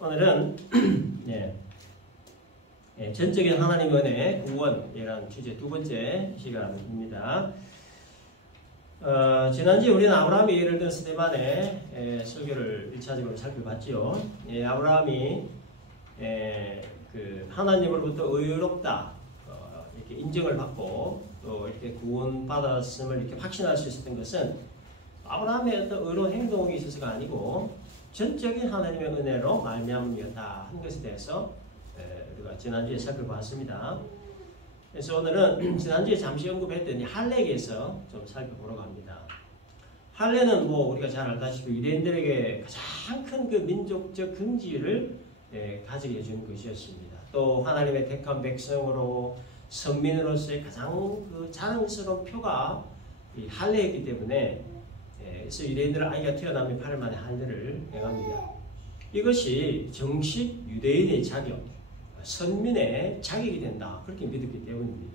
오늘은 전적인 하나님 은혜 구원이라는 주제 두 번째 시간입니다. 지난주에 우리는 아브라함이 예를 든 스데반의 설교를 1차적으로 살펴봤지요. 아브라함이 하나님으로부터 의롭다 이렇게 인정을 받고 또 이렇게 구원받았음을 이렇게 확신할 수 있었던 것은 아브라함의 어떤 의로운 행동이 있어서가 아니고 전적인 하나님의 은혜로 말미암음이었다 하는 것에 대해서 우리가 지난주에 살펴봤습니다. 그래서 오늘은 지난주에 잠시 언급했던 할례에서 좀 살펴보려고 합니다. 할례는 우리가 잘 알다시피 유대인들에게 가장 큰 그 민족적 긍지를 가지게 해주는 것이었습니다. 또 하나님의 택한 백성으로 선민으로서의 가장 그 자랑스러운 표가 이 할례였기 때문에 그래서 유대인들은 아이가 태어나면 8일 만에 할례를 행합니다. 이것이 정식 유대인의 자격, 선민의 자격이 된다. 그렇게 믿었기 때문입니다.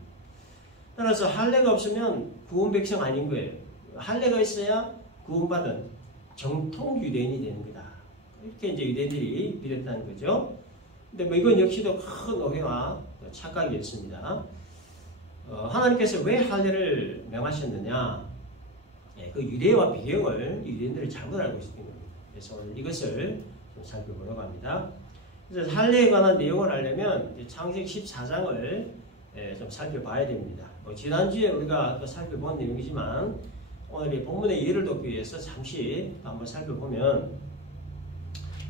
따라서 할례가 없으면 구원 백성 아닌 거예요. 할례가 있어야 구원받은 정통 유대인이 되는 거다. 이렇게 이제 유대인들이 믿었다는 거죠. 근데 이건 역시도 큰 오해와 착각이었습니다. 하나님께서 왜 할례를 명하셨느냐? 그 유래와 배경을 유대인들이 잘못 알고 있었던 겁니다. 그래서 오늘 이것을 좀 살펴보려고 합니다. 그래서 할례에 관한 내용을 알려면 창세기 14장을 좀 살펴봐야 됩니다. 지난주에 우리가 또 살펴본 내용이지만 오늘 이 본문의 예를 돕기 위해서 잠시 한번 살펴보면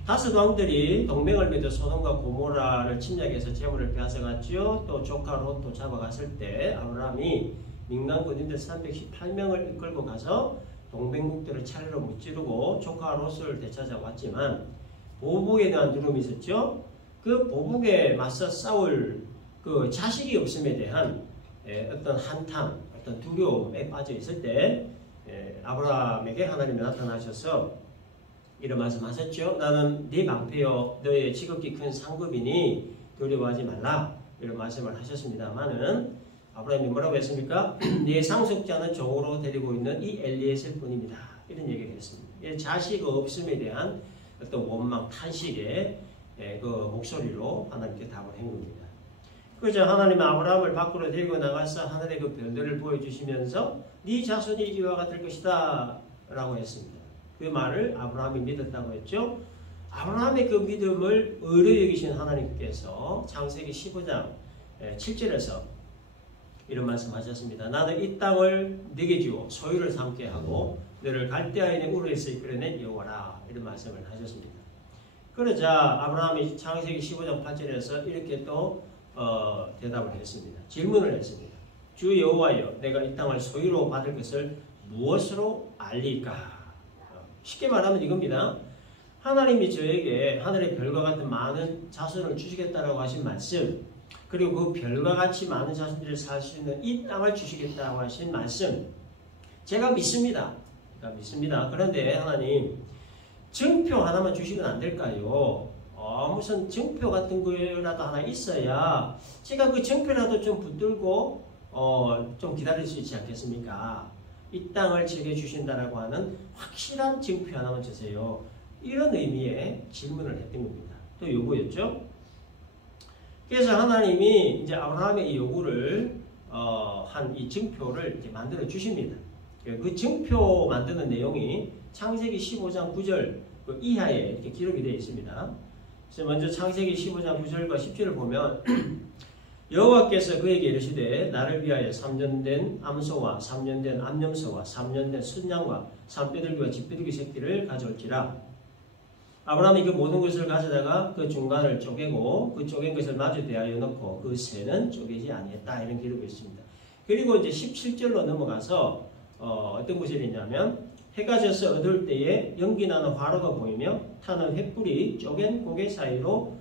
다섯 왕들이 동맹을 맺어 소돔과 고모라를 침략해서 재물을 빼앗아갔지요. 또 조카 롯도 잡아갔을 때 아브라함이 민간 군인들 318명을 이끌고 가서 동맹국들을 차례로 무찌르고 조카 롯을 되찾아왔지만 보복에 대한 두려움이 있었죠. 그 보복에 맞서 싸울 그 자식이 없음에 대한 어떤 한탄, 어떤 두려움에 빠져 있을 때 아브라함에게 하나님이 나타나셔서 이런 말씀하셨죠. 나는 네 방패요, 너의 지극히 큰 상급이니 두려워하지 말라. 이런 말씀을 하셨습니다만은 아브라함이 뭐라고 했습니까? 네 상속자는 종으로 데리고 있는 이 엘리에셀 뿐입니다. 이런 얘기를 했습니다. 자식 없음에 대한 어떤 원망, 탄식의 그 목소리로 하나님께 답을 한 겁니다. 그저 하나님은 아브라함을 밖으로 데리고 나가서 하늘의 그 별들을 보여주시면서 네 자손이 이와 같을 것이다 라고 했습니다. 그 말을 아브라함이 믿었다고 했죠. 아브라함의 그 믿음을 의로 여기신 하나님께서 창세기 15장 7절에서 이런 말씀하셨습니다. 나는 이 땅을 네게 주어 소유를 삼게 하고 너를 갈대아인의 우르에서 이끌어낸 여호와라. 이런 말씀을 하셨습니다. 그러자 아브라함이 창세기 15장 8절에서 이렇게 또 대답을 했습니다. 질문을 했습니다. 주 여호와여, 내가 이 땅을 소유로 받을 것을 무엇으로 알리까? 쉽게 말하면 이겁니다. 하나님이 저에게 하늘의 별과 같은 많은 자손을 주시겠다라고 하신 말씀, 그리고 그 별과 같이 많은 자손들이 살 수 있는 이 땅을 주시겠다고 하신 말씀, 제가 믿습니다. 믿습니다. 그런데 하나님, 증표 하나만 주시면 안 될까요? 무슨 증표 같은 거라도 하나 있어야 제가 그 증표라도 좀 붙들고 좀 기다릴 수 있지 않겠습니까? 이 땅을 제게 주신다라고 하는 확실한 증표 하나만 주세요. 이런 의미의 질문을 했던 겁니다. 또 요구였죠. 그래서 하나님이 이제 아브라함의 이 요구를 한 이 증표를 이제 만들어 주십니다. 그 증표 만드는 내용이 창세기 15장 9절 그 이하에 이렇게 기록이 되어 있습니다. 그래서 먼저 창세기 15장 9절과 10절을 보면 여호와께서 그에게 이르시되 나를 위하여 3년 된 암소와 3년 된 암염소와 3년 된 순양과 산뼈들기와 쥐뼈들기 새끼를 가져올지라. 아브라함이 그 모든 것을 가져다가 그 중간을 쪼개고 그 쪼갠 것을 마주 대하여 놓고 그 새는 쪼개지 아니했다. 이런 기록이 있습니다. 그리고 이제 17절로 넘어가서 어떤 구절이 있냐면 해가 져서 어두울 때에 연기나는 화로가 보이며 타는 횃불이 쪼갠 고기 사이로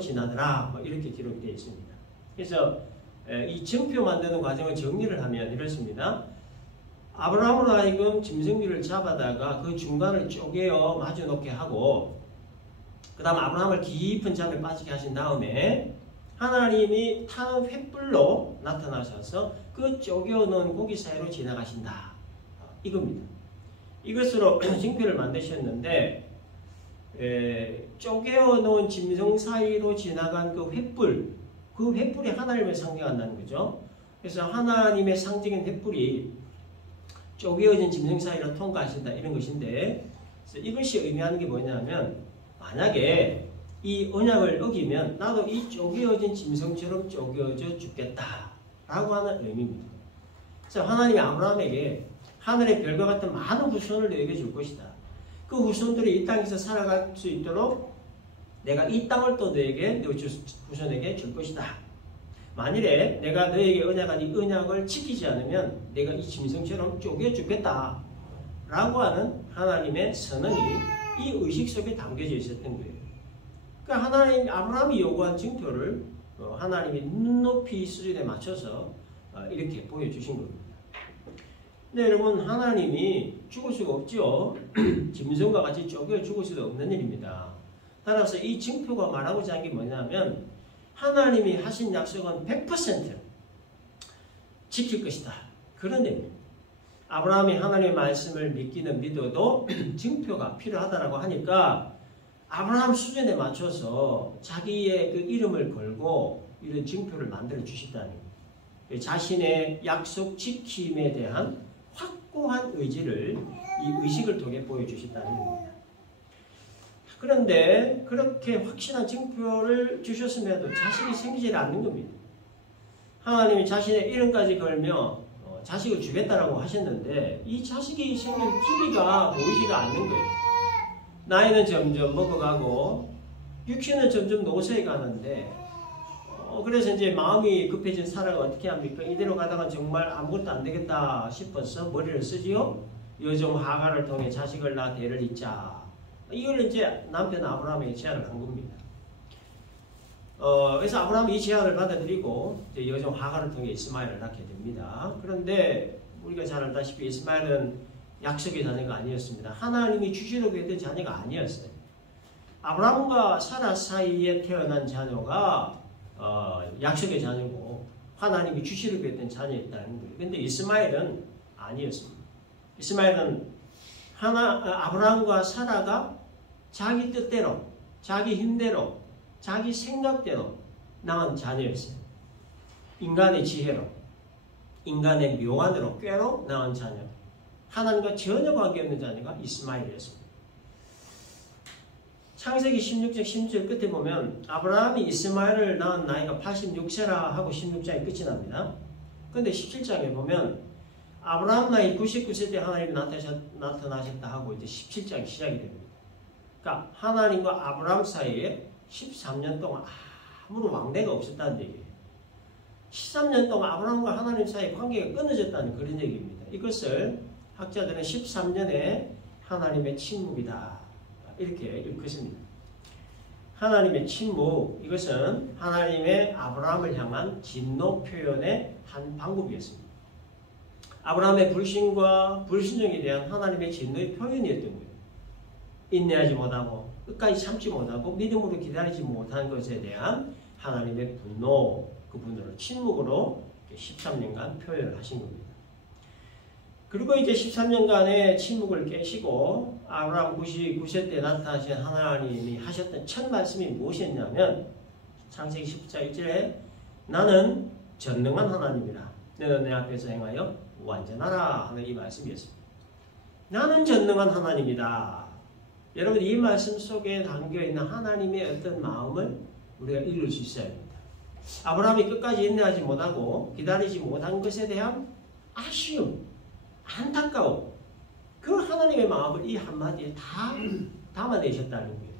지나더라. 이렇게 기록되어 있습니다. 그래서 이 증표 만드는 과정을 정리를 하면 이렇습니다. 아브라함으로 하여금 짐승들을 잡아다가 그 중간을 쪼개어 마주 놓게 하고 그 다음 아브라함을 깊은 잠에 빠지게 하신 다음에 하나님이 타는 횃불로 나타나셔서 그 쪼개어놓은 고기 사이로 지나가신다. 이겁니다. 이것으로 증표를 만드셨는데 쪼개어 놓은 짐승 사이로 지나간 그 횃불, 그 횃불이 하나님을 상징한다는 거죠. 그래서 하나님의 상징인 횃불이 쪼개어진 짐승 사이로 통과하신다 이런 것인데, 그래서 이것이 의미하는 게 뭐냐면 만약에 이 언약을 어기면 나도 이 쪼개어진 짐승처럼 쪼개어져 죽겠다 라고 하는 의미입니다. 그래서 하나님이 아브라함에게 하늘의 별과 같은 많은 후손을 너에게 줄 것이다. 그 후손들이 이 땅에서 살아갈 수 있도록 내가 이 땅을 또 너에게, 너 후손에게 줄 것이다. 만일에 내가 너에게 언약한 이 언약을 지키지 않으면 내가 이 짐승처럼 쪼개 죽겠다 라고 하는 하나님의 선언이 이 의식 속에 담겨져 있었던 거예요. 그러니까 하나님, 아브라함이 요구한 증표를 하나님이 눈높이 수준에 맞춰서 이렇게 보여주신 겁니다. 근데 여러분, 하나님이 죽을 수가 없죠. 짐승과 같이 쪼개 죽을 수도 없는 일입니다. 따라서 이 증표가 말하고자 하는 게 뭐냐면 하나님이 하신 약속은 100% 지킬 것이다. 그런 의미입니다. 아브라함이 하나님의 말씀을 믿기는 믿어도 증표가 필요하다고 하니까 아브라함 수준에 맞춰서 자기의 그 이름을 걸고 이런 증표를 만들어 주셨다는 거예요. 자신의 약속 지킴에 대한 확고한 의지를 이 의식을 통해 보여주셨다는 겁니다. 그런데 그렇게 확실한 증표를 주셨음에도 자식이 생기지 않는 겁니다. 하나님이 자신의 이름까지 걸며 자식을 주겠다라고 하셨는데 이 자식이 생길 기미가 보이지가 않는 거예요. 나이는 점점 먹어가고 육신은 점점 노쇠해 가는데 그래서 이제 마음이 급해진 사라가 어떻게 합니까? 이대로 가다가 정말 아무것도 안 되겠다 싶어서 머리를 쓰지요. 여종 하가를 통해 자식을 낳아 대를 잇자. 이걸 이제 남편 아브라함에게 제안을 한 겁니다. 그래서 아브라함이 이 제안을 받아들이고 이제 여종 하가를 통해 이스마엘을 낳게 됩니다. 그런데 우리가 잘 알다시피 이스마엘은 약속의 자녀가 아니었습니다. 하나님이 주시려고 했던 자녀가 아니었어요. 아브라함과 사라 사이에 태어난 자녀가 약속의 자녀고 하나님이 주시려고 했던 자녀였다는 거예요. 그런데 이스마엘은 아니었습니다. 이스마엘은 아브라함과 사라가 자기 뜻대로, 자기 힘대로, 자기 생각대로 낳은 자녀였어요. 인간의 지혜로, 인간의 묘안으로 꾀로 낳은 자녀. 하나님과 전혀 관계없는 자녀가 이스마엘이었습니다. 창세기 16장 16절 끝에 보면 아브라함이 이스마엘을 낳은 나이가 86세라 하고 16장이 끝이 납니다. 그런데 17장에 보면 아브라함 나이 99세 때 하나님이 나타나셨다 하고 이제 17장이 시작이 됩니다. 그러니까 하나님과 아브라함 사이에 13년 동안 아무런 왕래가 없었다는 얘기예요. 13년 동안 아브라함과 하나님 사이에 관계가 끊어졌다는 그런 얘기입니다. 이것을 학자들은 13년의 하나님의 침묵이다. 이렇게 일컫습니다. 하나님의 침묵, 이것은 하나님의 아브라함을 향한 진노 표현의 한 방법이었습니다. 아브라함의 불신과 불신정에 대한 하나님의 진노의 표현이었던 거예요. 인내하지 못하고 끝까지 참지 못하고 믿음으로 기다리지 못한 것에 대한 하나님의 분노, 그 분노를 침묵으로 13년간 표현을 하신 겁니다. 그리고 이제 13년간의 침묵을 깨시고 아브라함 99세 때 나타나신 하나님이 하셨던 첫 말씀이 무엇이었냐면 창세기 10장 1절에 나는 전능한 하나님이라 너는 내 앞에서 행하여 완전하라 하는 이 말씀이었습니다. 나는 전능한 하나님이다. 여러분 이 말씀 속에 담겨있는 하나님의 어떤 마음을 우리가 읽을 수 있어야 합니다. 아브라함이 끝까지 인내하지 못하고 기다리지 못한 것에 대한 아쉬움, 안타까움, 그 하나님의 마음을 이 한마디에 다 담아내셨다는 거예요.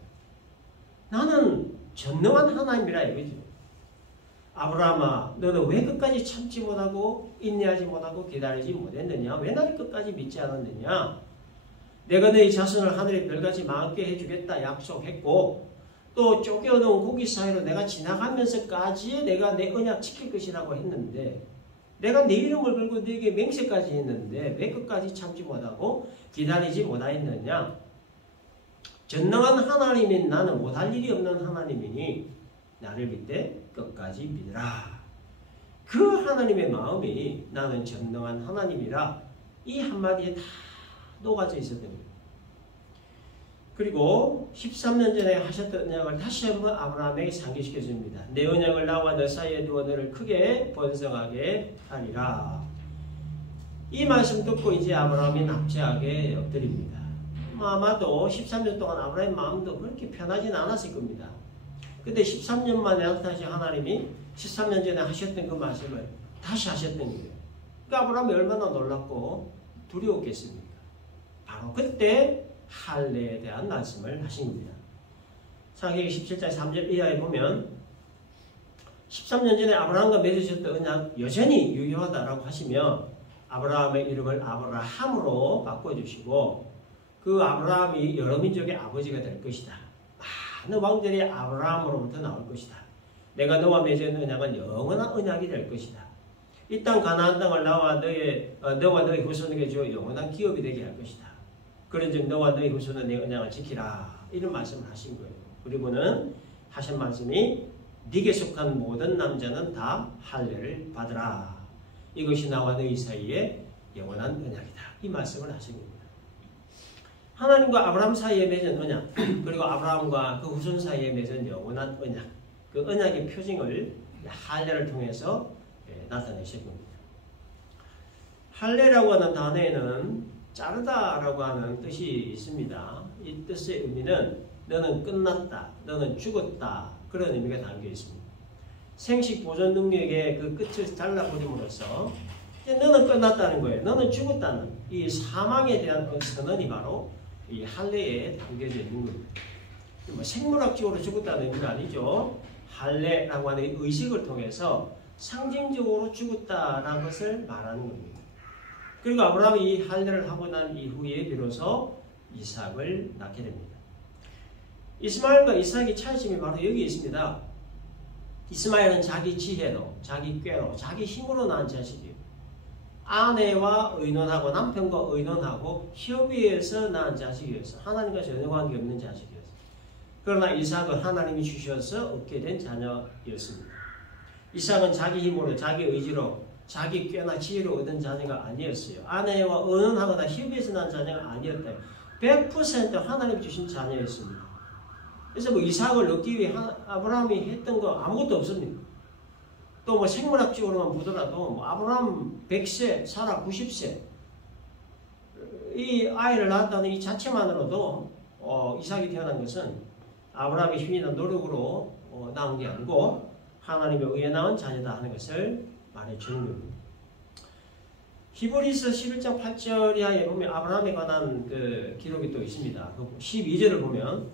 나는 전능한 하나님이라 이거죠. 아브라함아, 너는 왜 끝까지 참지 못하고 인내하지 못하고 기다리지 못했느냐? 왜 나를 끝까지 믿지 않았느냐? 내가 너희 자손을 하늘의 별같이 많게 해주겠다 약속했고 또 쫓겨놓은 고기 사이로 내가 지나가면서까지 내가 내 언약 지킬 것이라고 했는데 내가 내 이름을 걸고 너에게 맹세까지 했는데 왜 끝까지 참지 못하고 기다리지 못하였느냐? 전능한 하나님인 나는 못할 일이 없는 하나님이니 나를 믿되 끝까지 믿으라. 그 하나님의 마음이 나는 전능한 하나님이라 이 한마디에 다 녹아져 있었던 거예요. 그리고 13년 전에 하셨던 언약을 다시 한번 아브라함에게 상기시켜 줍니다. 내 언약을 나와 너 사이에 두어 너를 크게 번성하게 하리라. 이 말씀 듣고 이제 아브라함이 납치하게 엎드립니다. 아마도 13년 동안 아브라함의 마음도 그렇게 편하진 않았을 겁니다. 근데 13년 만에 나타나신 하나님이 13년 전에 하셨던 그 말씀을 다시 하셨던 거예요. 그러니까 아브라함이 얼마나 놀랍고 두려웠겠습니까? 바로 그때 할례에 대한 말씀을 하신 겁니다. 창세기 17장 3절 이하에 보면 13년 전에 아브라함과 맺으셨던 언약 여전히 유효하다라고 하시며 아브라함의 이름을 아브라함으로 바꿔주시고 그 아브라함이 여러 민족의 아버지가 될 것이다. 많은 왕들이 아브라함으로부터 나올 것이다. 내가 너와 맺은 언약은 영원한 언약이 될 것이다. 이 땅 가나안 땅을 너와 너의 후손에게 주어 영원한 기업이 되게 할 것이다. 그런즉 너와 너의 후손은 내 언약을 지키라. 이런 말씀을 하신 거예요. 그리고는 하신 말씀이 네게 속한 모든 남자는 다 할례를 받으라. 이것이 나와 너희 사이에 영원한 언약이다. 이 말씀을 하신 겁니다. 하나님과 아브라함 사이에 맺은 언약, 그리고 아브라함과 그 후손 사이에 맺은 영원한 언약, 그 언약의 표징을 할례를 통해서 나타내신 겁니다. 할례라고 하는 단어에는 자르다라고 하는 뜻이 있습니다. 이 뜻의 의미는 너는 끝났다, 너는 죽었다, 그런 의미가 담겨 있습니다. 생식 보존 능력의 그 끝을 잘라버림으로써 이제 너는 끝났다는 거예요. 너는 죽었다는 이 사망에 대한 선언이 바로 이 할례에 담겨져 있는 겁니다. 뭐 생물학적으로 죽었다는 의미는 아니죠. 할례라고 하는 의식을 통해서 상징적으로 죽었다라는 것을 말하는 겁니다. 그리고 아브라함이 이 할례를 하고 난 이후에 비로소 이삭을 낳게 됩니다. 이스마엘과 이삭의 차이점이 바로 여기 있습니다. 이스마엘은 자기 지혜로, 자기 꾀로, 자기 힘으로 낳은 자식이에요. 아내와 의논하고 남편과 의논하고 협의해서 낳은 자식이었어요. 하나님과 전혀 관계없는 자식이었어요. 그러나 이삭은 하나님이 주셔서 얻게 된 자녀였습니다. 이삭은 자기 힘으로, 자기 의지로, 자기 꾀나 지혜로 얻은 자녀가 아니었어요. 아내와 의논하거나 협의해서 낳은 자녀가 아니었다. 100% 하나님이 주신 자녀였습니다. 그래서 뭐 이삭을 얻기 위해 아브라함이 했던 거 아무것도 없습니다. 또 뭐 생물학적으로만 보더라도 뭐 아브라함 100세, 사라 90세 이 아이를 낳았다는 이 자체만으로도 이삭이 태어난 것은 아브라함의 힘이나 노력으로 낳은 게 아니고 하나님의 의에 낳은 자녀다 하는 것을 말해주는 겁니다. 히브리서 11장 8절 이하에 보면 아브라함에 관한 그 기록이 또 있습니다. 12절을 보면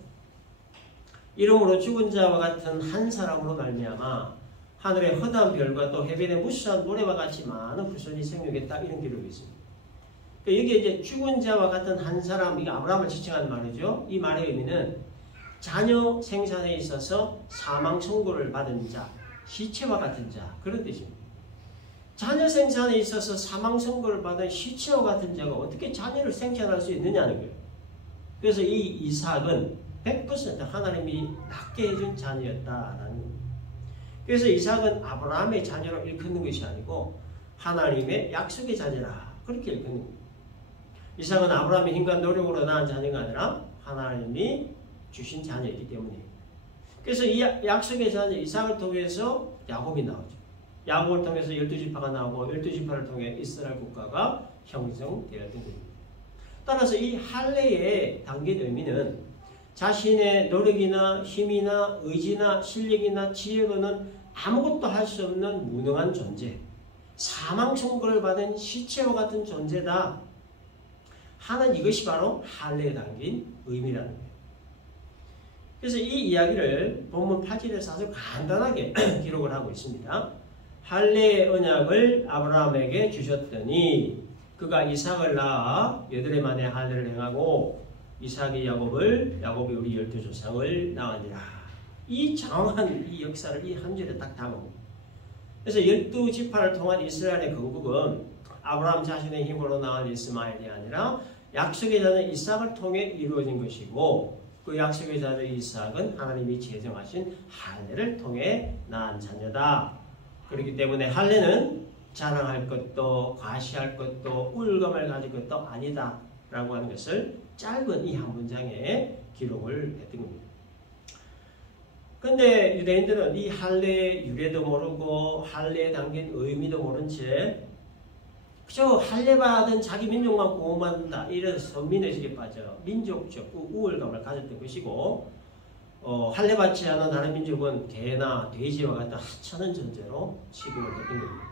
이름으로 죽은 자와 같은 한 사람으로 말미암아 하늘의 허다한 별과 또 해변의 무수한 모래와 같이 많은 후손이 생육했다. 이런 기록이 있습니다. 그러니까 여기에 이제 죽은 자와 같은 한 사람, 이게 아브라함을 지칭하는 말이죠. 이 말의 의미는 자녀 생산에 있어서 사망 선고를 받은 자, 시체와 같은 자, 그런 뜻입니다. 자녀 생산에 있어서 사망 선고를 받은 시체와 같은 자가 어떻게 자녀를 생산할 수 있느냐는 거예요. 그래서 이 이삭은 100% 하나님이 낳게 해준 자녀였다라는 겁니다. 그래서 이삭은 아브라함의 자녀로 일컫는 것이 아니고 하나님의 약속의 자녀라 그렇게 일컫는 겁니다. 이삭은 아브라함의 힘과 노력으로 낳은 자녀가 아니라 하나님이 주신 자녀이기 때문이에요. 그래서 이 약속의 자녀 이삭을 통해서 야곱이 나오죠. 야곱을 통해서 12지파가 나오고 12지파를 통해 이스라엘 국가가 형성되었던 겁니다. 따라서 이 할례의 담긴 의미는 자신의 노력이나 힘이나 의지나 실력이나 지혜로는 아무것도 할 수 없는 무능한 존재, 사망 선고를 받은 시체와 같은 존재다 하는 이것이 바로 할례에 담긴 의미라는 거예요. 그래서 이 이야기를 본문 8절에서 아주 간단하게 기록을 하고 있습니다. 할례의 언약을 아브라함에게 주셨더니 그가 이삭을 낳아 8해 만에 할례를 행하고 이삭이 야곱이 우리 12조상을 낳으니라. 이 장황한 이 역사를 이 한 절에 딱 담아옵니다. 그래서 12지파를 통한 이스라엘의 건국은 아브라함 자신의 힘으로 낳은 이스마엘이 아니라 약속의 자녀 이삭을 통해 이루어진 것이고 그 약속의 자녀 이삭은 하나님이 제정하신 할례를 통해 낳은 자녀다. 그렇기 때문에 할례는 자랑할 것도 과시할 것도 울감을 가질 것도 아니다 라고 하는 것을 짧은 이 한 문장에 기록을 했던 겁니다. 근데 유대인들은 이 할례의 유래도 모르고 할례에 담긴 의미도 모른 채 그저 할례받은 자기 민족만 구원받는다 이런 선민의식에 빠져 민족적 우월감을 가졌던 것이고 할례받지 않은 다른 민족은 개나 돼지와 같은 하찮은 존재로 취급을 했던 겁니다.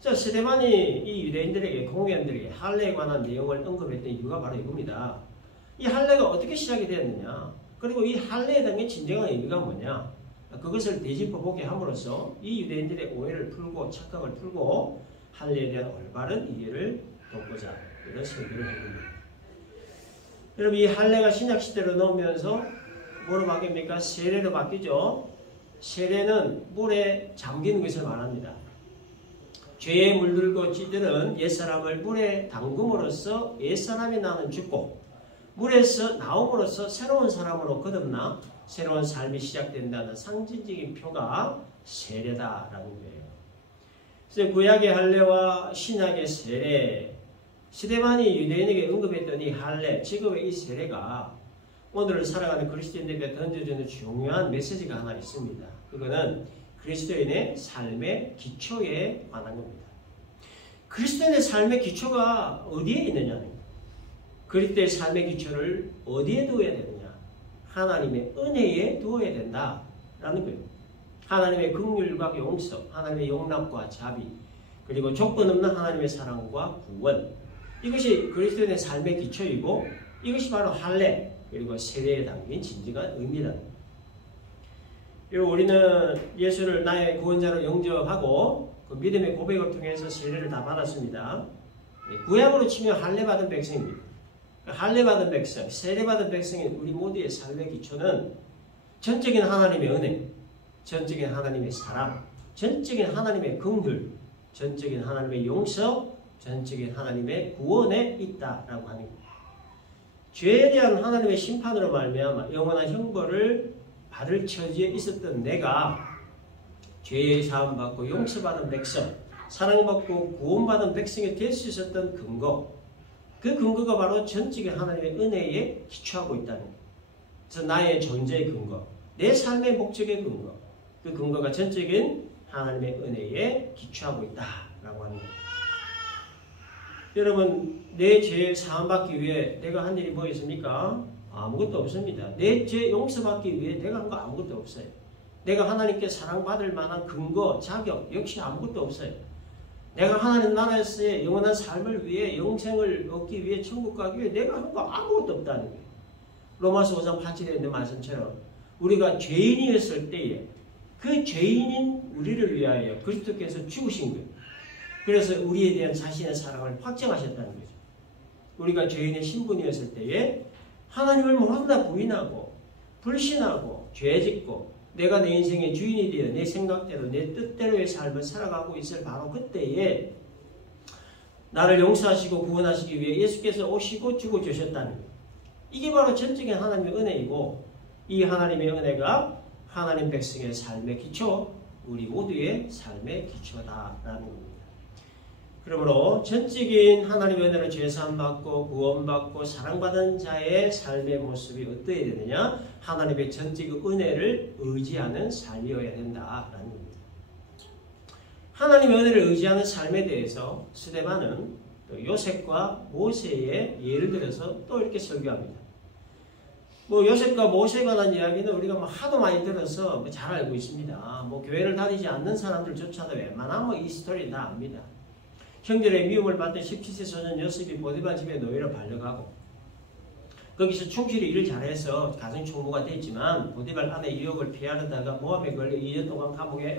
자, 스데반이 이 유대인들에게 공회원들에게 할례에 관한 내용을 언급했던 이유가 바로 이겁니다. 이 할례가 어떻게 시작이 되었느냐, 그리고 이 할례에 담긴 진정한 의미가 뭐냐, 그것을 되짚어보게 함으로써 이 유대인들의 오해를 풀고 착각을 풀고 할례에 대한 올바른 이해를 돕고자 이런 설교를 해봅니다. 여러분, 이 할례가 신약시대로 넘으면서 뭐로 바뀝니까? 세례로 바뀌죠. 세례는 물에 잠기는 것을 말합니다. 죄에 물들고 찌들은 옛사람을 물에 담금으로써 옛사람이 나는 죽고 물에서 나옴으로써 새로운 사람으로 거듭나 새로운 삶이 시작된다는 상징적인 표가 세례다라는 거예요. 그래서 구약의 할례와 신약의 세례, 스데반이 유대인에게 언급했던 이 할례, 지금의 이 세례가 오늘 살아가는 그리스도인들에게 던져주는 중요한 메시지가 하나 있습니다. 그거는 그리스도인의 삶의 기초에 관한 겁니다. 그리스도인의 삶의 기초가 어디에 있느냐는 거예요. 그리스도의 삶의 기초를 어디에 두어야 되느냐? 하나님의 은혜에 두어야 된다라는 거예요. 하나님의 긍휼과 용서, 하나님의 용납과 자비, 그리고 조건 없는 하나님의 사랑과 구원, 이것이 그리스도인의 삶의 기초이고 이것이 바로 할례 그리고 세례에 담긴 진정한 의미다. 우리는 예수를 나의 구원자로 영접하고 그 믿음의 고백을 통해서 세례를 다 받았습니다. 구약으로 치면 할례 받은 백성입니다. 할례 받은 백성, 세례 받은 백성인 우리 모두의 삶의 기초는 전적인 하나님의 은혜, 전적인 하나님의 사랑, 전적인 하나님의 긍휼, 전적인 하나님의 용서, 전적인 하나님의 구원에 있다라고 하는 겁니다. 죄에 대한 하나님의 심판으로 말미암아 영원한 형벌을 받을 처지에 있었던 내가 죄의 사함받고 용서받은 백성, 사랑받고 구원받은 백성이 될 수 있었던 근거, 그 근거가 바로 전적인 하나님의 은혜에 기초하고 있다는 거예요. 그래서 나의 존재의 근거, 내 삶의 목적의 근거, 그 근거가 전적인 하나님의 은혜에 기초하고 있다라고 하는 거예요. 여러분, 내 죄 사함받기 위해 내가 한 일이 뭐 있습니까? 아무것도 없습니다. 내 죄 용서받기 위해 내가 한 거 아무것도 없어요. 내가 하나님께 사랑받을 만한 근거, 자격 역시 아무것도 없어요. 내가 하나님 나라에서의 영원한 삶을 위해 영생을 얻기 위해 천국 가기 위해 내가 한 거 아무것도 없다는 거예요. 로마서 5장 8절에 있는 말씀처럼 우리가 죄인이었을 때에 그 죄인인 우리를 위하여 그리스도께서 죽으신 거예요. 그래서 우리에 대한 자신의 사랑을 확정하셨다는 거죠. 우리가 죄인의 신분이었을 때에 하나님을 모른다 부인하고 불신하고 죄짓고 내가 내 인생의 주인이 되어 내 생각대로 내 뜻대로의 삶을 살아가고 있을 바로 그때에 나를 용서하시고 구원하시기 위해 예수께서 오시고 죽어주셨다는 거예요. 이게 바로 전적인 하나님의 은혜이고 이 하나님의 은혜가 하나님 백성의 삶의 기초, 우리 모두의 삶의 기초다라는 겁니다. 그러므로 전적인 하나님의 은혜로 죄사함 받고 구원받고 사랑받은 자의 삶의 모습이 어떠해야 되느냐? 하나님의 전적인 은혜를 의지하는 삶이어야 된다라는 겁니다. 하나님의 은혜를 의지하는 삶에 대해서 스데반은 요셉과 모세의 예를 들어서 또 이렇게 설교합니다. 요셉과 모세에 관한 이야기는 우리가 하도 많이 들어서 잘 알고 있습니다. 교회를 다니지 않는 사람들조차도 웬만하면 이 스토리 다 압니다. 형들의 미움을 받던 17세 소년 요셉이 보디발 집에 노예로 발려가고 거기서 충실히 일을 잘해서 가정총무가 됐지만 보디발 아내 유혹을 피하려다가 모함에 걸려 2년 동안 감옥에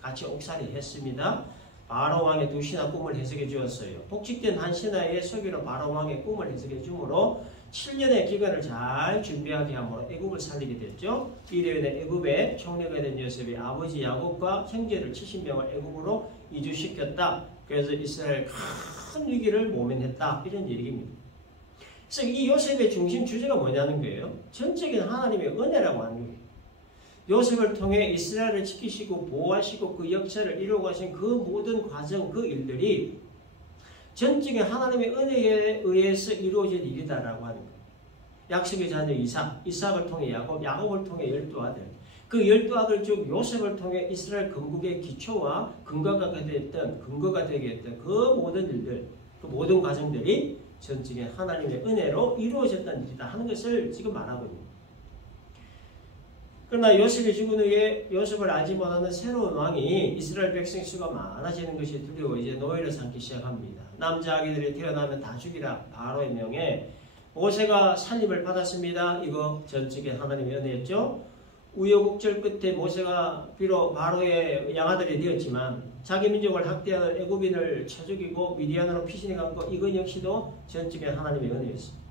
같이 옥살이 했습니다. 바로 왕의 두 신하 꿈을 해석해 주었어요. 복직된 한 신하의 소개로 바로 왕의 꿈을 해석해 주므로 7년의 기간을 잘 준비하게 함으로 애굽을 살리게 됐죠. 이래에 애굽의 총리가 된 요셉의 아버지 야곱과 형제를 70명을 애굽으로 이주시켰다. 그래서 이스라엘 큰 위기를 모면했다. 이런 얘기입니다. 그래서 이 요셉의 중심 주제가 뭐냐는 거예요. 전적인 하나님의 은혜라고 하는 거예요. 요셉을 통해 이스라엘을 지키시고 보호하시고 그 역사를 이루어 가신 그 모든 과정, 그 일들이 전적인 하나님의 은혜에 의해서 이루어진 일이다라고 하는 거예요. 약속의 자녀 이삭을 통해 야곱, 야곱을 통해 12아들. 그 12아들 중 요셉을 통해 이스라엘 건국의 기초와 근거가 되게 했던 그 모든 일들, 그 모든 과정들이 전적인 하나님의 은혜로 이루어졌다는 일이다 하는 것을 지금 말하고 있습니다. 그러나 요셉이 죽은 후에 요셉을 알지 못하는 새로운 왕이 이스라엘 백성 수가 많아지는 것이 두려워 이제 노예를 삼기 시작합니다. 남자 아기들이 태어나면 다 죽이라 바로의 명에 모세가 살림을 받았습니다. 이거 전적인 하나님의 은혜였죠. 우여곡절 끝에 모세가 비록 바로의 양아들이 되었지만 자기 민족을 학대하는 애굽인을 쳐 죽이고 미디안으로 피신해 간 것 이건 역시도 전적인 하나님의 은혜였습니다.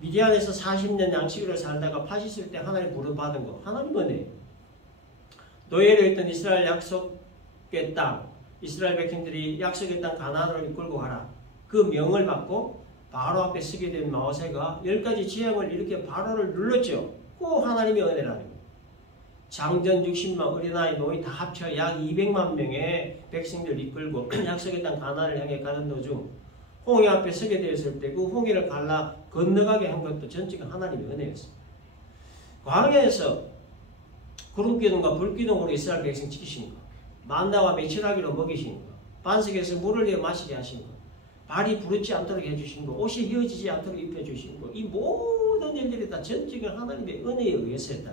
미디안에서 40년 양식으로 살다가 80세 때 하나님 부름받은 거 하나님 은혜. 노예로 있던 이스라엘 약속의 땅 이스라엘 백성들이 약속의 땅 가나안으로 이끌고 가라. 그 명을 받고 바로 앞에 서게 된 모세가 10가지 재앙을 이렇게 바로를 눌렀죠. 그 하나님의 은혜라는 거예요. 장전 60만 어린아이 노인 다 합쳐 약 200만 명의 백성들을 이끌고 약속의 땅 가나안을 향해 가는 도중 홍해 앞에 서게 되었을 때 그 홍해를 갈라 건너가게 한 것도 전적인 하나님의 은혜였습니다. 광야에서 구름기둥과 불기둥으로 이스라엘 백성 지키신 것, 만나와 메추라기로 먹이신 것, 반석에서 물을 내어 마시게 하신 것, 발이 부르지 않도록 해주신 것, 옷이 휘어지지 않도록 입혀주신 것, 이 모든 일들이 다 전적인 하나님의 은혜에 의해서 했다.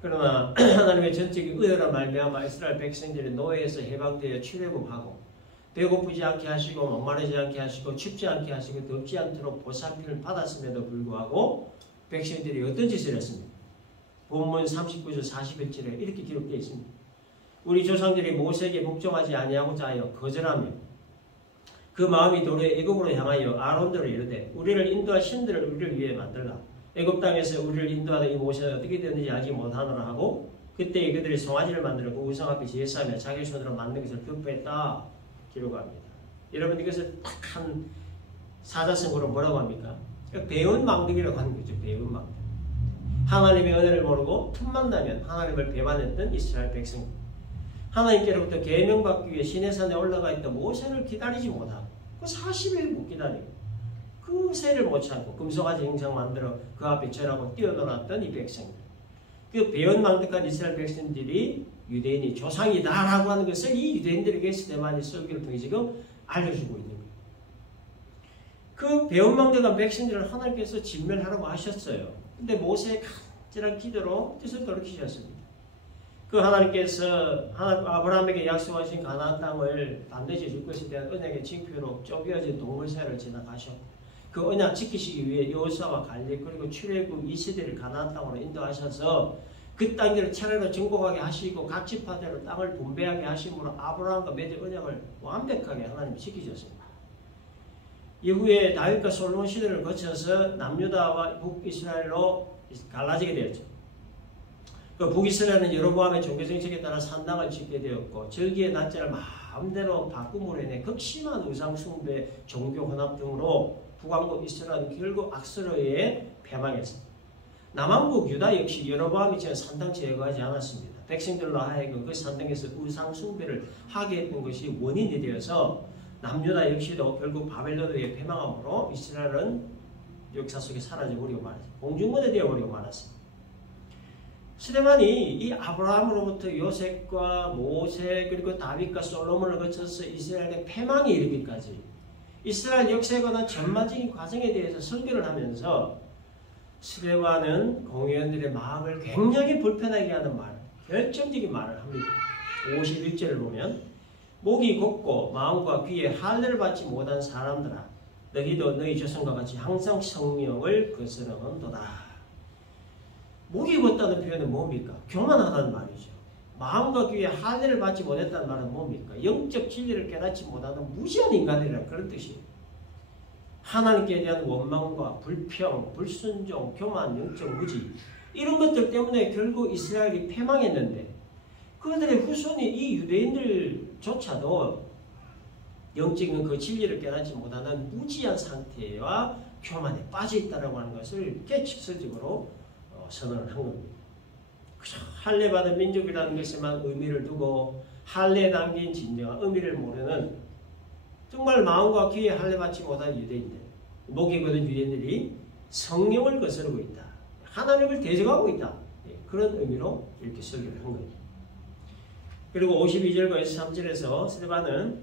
그러나 하나님의 전적인 은혜로 말미암아 이스라엘 백성들이 노예에서 해방되어 출애굽하고 배고프지 않게 하시고 목마르지 않게 하시고 춥지 않게 하시고 덥지 않도록 보살핌을 받았음에도 불구하고 백성들이 어떤 짓을 했습니까? 본문 39절 40일절에 이렇게 기록되어 있습니다. 우리 조상들이 모세에게 복종하지 아니하고자 하여 거절하며 그 마음이 도래 애굽으로 향하여 아론들을 이르되 우리를 인도할 신들을 우리를 위해 만들라. 애굽 땅에서 우리를 인도하던 이 모세가 어떻게 되었는지 알지 못하노라 하고 그때 그들이 송아지를 만들어 그 우상 앞에 제사하며 자기 손으로 만든 것을 교포했다 기록합니다. 여러분 이것을 딱 한 사자성어로 뭐라고 합니까? 배은 망덕이라고 하는 거죠. 배은 망덕. 하나님의 은혜를 모르고 틈만 나면 하나님을 배반했던 이스라엘 백성. 하나님께로부터 계명받기 위해 시내산에 올라가 있던 모세를 기다리지 못하고 그 40일 못 기다리고 그 새를 못 참고 금송아지 형상 만들어 그 앞에 절하고 뛰어놀았던 이 백성들. 그 배은망덕한 이스라엘 백성들이 유대인이 조상이다라고 하는 것을 이 유대인들에게 스데반의 설교를 통해 지금 알려주고 있는 거예요. 그 배은망덕한 백성들을 하나님께서 진멸하라고 하셨어요. 근데 모세의 간절한 기도로 뜻을 돌이키셨습니다. 그 하나님께서 아브라함에게 약속하신 가나안 땅을 반드시 줄 것에 대한 언약의 징표로 쪼개어진 동물새를 지나가셨고 그 언약 지키시기 위해 여호수아와 갈렙 그리고 출애굽 이 세대를 가나안 땅으로 인도하셔서 그 땅들을 차례로 정복하게 하시고 각 지파대로 땅을 분배하게 하심으로 아브라함과 맺은 언약을 완벽하게 하나님이 지키셨습니다. 이후에 다윗과 솔로몬 시대를 거쳐서 남유다와 북이스라엘로 갈라지게 되었죠. 그 북이스라엘은 여로보암의 종교정책에 따라 산당을 짓게 되었고 절기의 날짜를 마음대로 바꿈으로 인해 극심한 우상숭배, 종교 혼합 등으로 북왕국 이스라엘은 결국 악스로에 패망했습니다. 남왕국 유다 역시 여로보암이 지은 산당 제거하지 않았습니다. 백성들로 하여금 그 산당에서 우상숭배를 하게 했던 것이 원인이 되어서 남유다 역시도 결국 바벨론에 패망함으로 이스라엘은 역사 속에 사라져버리고 말았습니다. 공중분해 되어버리고 말았습니다. 스데반이 이 아브라함으로부터 요셉과 모세 그리고 다윗과 솔로몬을 거쳐서 이스라엘의 패망에 이르기까지 이스라엘 역사에 관한 전반적인 과정에 대해서 설교를 하면서 스데반은 공회원들의 마음을 굉장히 불편하게 하는 말, 결정적인 말을 합니다. 51절을 보면 목이 곱고 마음과 귀에 할례를 받지 못한 사람들아 너희도 너희 조상과 같이 항상 성령을 거스르는도다. 목이 곱다는 표현은 뭡니까? 교만하다는 말이죠. 마음과 귀에 할례를 받지 못했다는 말은 뭡니까? 영적 진리를 깨닫지 못하는 무지한 인간이라는 그런 뜻이에요. 하나님께 대한 원망과 불평, 불순종, 교만, 영적 무지 이런 것들 때문에 결국 이스라엘이 패망했는데 그들의 후손이 이 유대인들조차도 영적인 그 진리를 깨닫지 못하는 무지한 상태와 교만에 빠져 있다고 하는 것을 계측설적으로 선언을 한 겁니다. 그저 할례 받은 민족이라는 것에만 의미를 두고 할례에 담긴 진정한 의미를 모르는 정말 마음과 귀에 할례 받지 못한 유대인들 목이 거둔 유대인들이 성령을 거스르고 있다. 하나님을 대적하고 있다. 그런 의미로 이렇게 설교를 한 거예요. 그리고 52절과 23절에서 스데반은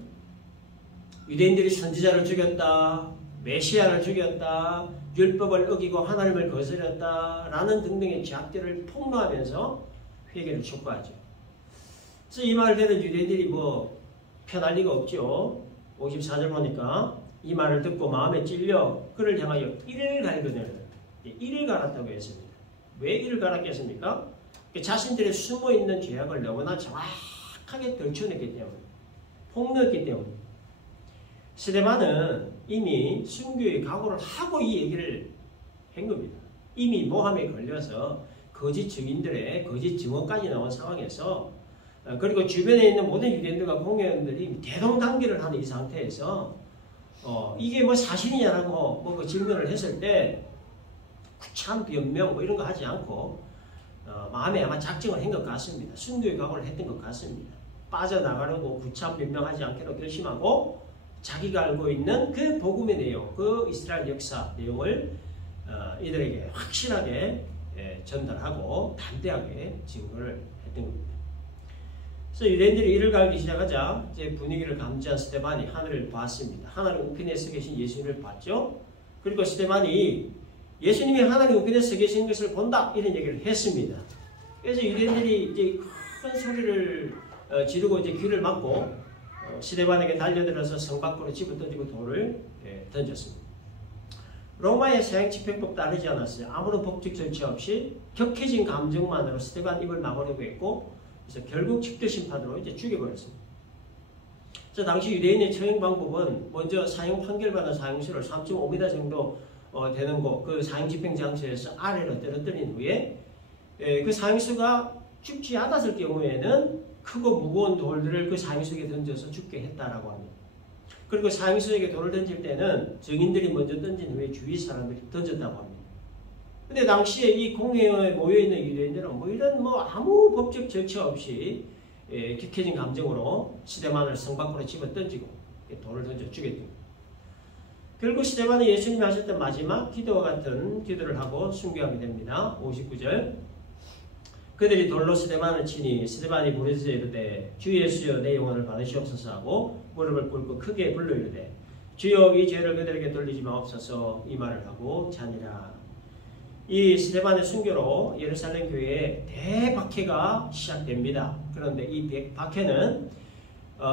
유대인들이 선지자를 죽였다, 메시아를 죽였다, 율법을 어기고 하나님을 거스렸다 라는 등등의 죄악들을 폭로하면서 회개를 촉구하죠. 그래서 이 말을 들은 유대인들이 뭐 편할 리가 없죠. 54절 보니까 이 말을 듣고 마음에 찔려 그를 향하여 이를 갈거니라. 이를 갈았다고 했습니다. 왜 이를 갈았겠습니까? 자신들의 숨어있는 죄악을 너무나 정확하게 들춰냈기 때문에, 폭로했기 때문에. 스데반은 이미 순교의 각오를 하고 이 얘기를 한 겁니다. 이미 모함에 걸려서 거짓 증인들의 거짓 증언까지 나온 상황에서, 그리고 주변에 있는 모든 유대인들과 공회원들이 대동단계를 하는 이 상태에서 이게 뭐 사실이냐라고 뭐 그 질문을 했을 때 구차한 변명 뭐 이런 거 하지 않고 마음에 아마 작정을 한 것 같습니다. 순교의 각오를 했던 것 같습니다. 빠져나가려고 구차한 변명하지 않기로 결심하고 자기가 알고 있는 그 복음의 내용, 그 이스라엘 역사 내용을 이들에게 확실하게 전달하고 담대하게 증거를 했던 겁니다. 그래서 유대인들이 이를 갈기 시작하자 이제 분위기를 감지한 스데반이 하늘을 봤습니다. 하나님 우편에 서 계신 예수님을 봤죠. 그리고 스데반이 예수님이 하나님 우편에 서 계신 것을 본다 이런 얘기를 했습니다. 그래서 유대인들이 이제 큰 소리를 지르고 이제 귀를 막고 스데반에게 달려들어서 성 밖으로 집어 던지고 돌을 던졌습니다. 로마의 사형 집행법 따르지 않았어요. 아무런 법적 절차 없이 격해진 감정만으로 스데반 입을 막으려고 했고, 그래서 결국 직도 심판으로 이제 죽여버렸습니다. 그래서 당시 유대인의 처형 방법은 먼저 사형 판결받은 사형수를 3.5m 정도 되는 곳, 그 사형 집행 장소에서 아래로 떨어뜨린 후에 그 사형수가 죽지 않았을 경우에는 크고 무거운 돌들을 그 사형수에게 던져서 죽게 했다라고 합니다. 그리고 사형수에게 돌을 던질 때는 증인들이 먼저 던진 후에 주위 사람들이 던졌다고 합니다. 근데 당시에 이 공회에 모여있는 유대인들은 뭐 이런 뭐 아무 법적 절차 없이 격해진 감정으로 스데반을 성 밖으로 집어 던지고 돌을 던져 죽였던 거예요. 결국 스데반이 예수님이 하셨던 마지막 기도와 같은 기도를 하고 순교하게 됩니다. 59절 그들이 돌로 스데반을 치니 스데반이 부르짖어 이르되 주 예수여 내 영혼을 받으시옵소서 하고 무릎을 꿇고 크게 불러 이르되 주여 이 죄를 그들에게 돌리지 마옵소서 이 말을 하고 자니라. 이 스데반의 순교로 예루살렘 교회에 대박해가 시작됩니다. 그런데 이 박해는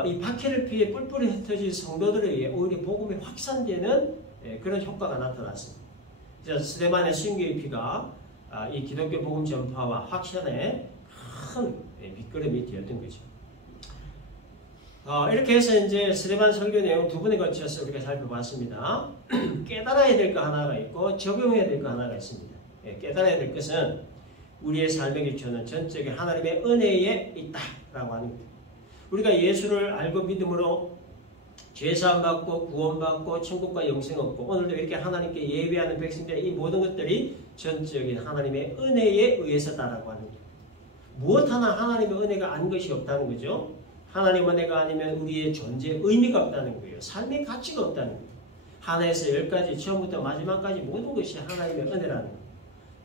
이 박해를 피해 뿔뿔이 흩어진 성도들에 의해 오히려 복음이 확산되는 그런 효과가 나타났습니다. 그래서 스데반의 순교의 피가 이 기독교 복음 전파와 확산에 큰 밑거름이 되었던 거죠. 이렇게 해서 이제 스데반 설교 내용 두 번에 걸쳐서 우리가 살펴봤습니다. 깨달아야 될 거 하나가 있고 적용해야 될 거 하나가 있습니다. 깨달아야 될 것은 우리의 삶의 기초는 전적인 하나님의 은혜에 있다라고 하는 겁니다. 우리가 예수를 알고 믿음으로 죄사함 받고 구원받고 천국과 영생 얻고 오늘도 이렇게 하나님께 예배하는 백성들의 이 모든 것들이 전적인 하나님의 은혜에 의해서다라고 하는 겁니다. 무엇 하나 하나님의 은혜가 아닌 것이 없다는 거죠. 하나님 은혜가 아니면 우리의 존재에 의미가 없다는 거예요. 삶의 가치가 없다는 거예요. 하나에서 열까지 처음부터 마지막까지 모든 것이 하나님의 은혜라는 거예요.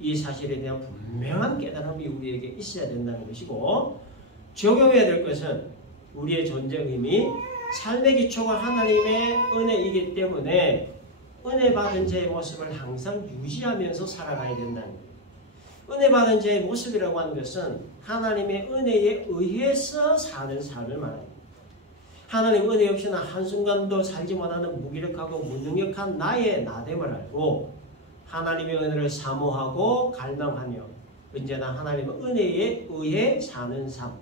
이 사실에 대한 분명한 깨달음이 우리에게 있어야 된다는 것이고, 적용해야 될 것은 우리의 존재 의미, 삶의 기초가 하나님의 은혜이기 때문에 은혜 받은 자의 모습을 항상 유지하면서 살아가야 된다는 거예요. 은혜 받은 자의 모습이라고 하는 것은 하나님의 은혜에 의해서 사는 삶을 말합니다. 하나님 은혜 없이는 한순간도 살지 못하는 무기력하고 무능력한 나의 나됨을 알고 하나님의 은혜를 사모하고 갈망하며 언제나 하나님의 은혜에 의해 사는 삶,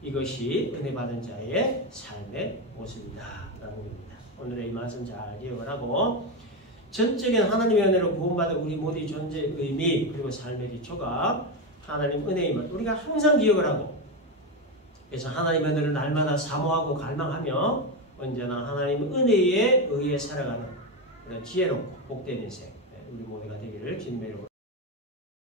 이것이 은혜 받은 자의 삶의 모습이다 라는 겁니다. 오늘의 이 말씀 잘 기억을 하고 전적인 하나님의 은혜로 구원받은 우리 모두의 존재의 의미 그리고 삶의 기초가 하나님 은혜임을 우리가 항상 기억을 하고, 그래서 하나님의 은혜를 날마다 사모하고 갈망하며 언제나 하나님 은혜에 의해 살아가는 그런 지혜롭고 복된 인생 우리 모두가 되기를 주님의 이름으로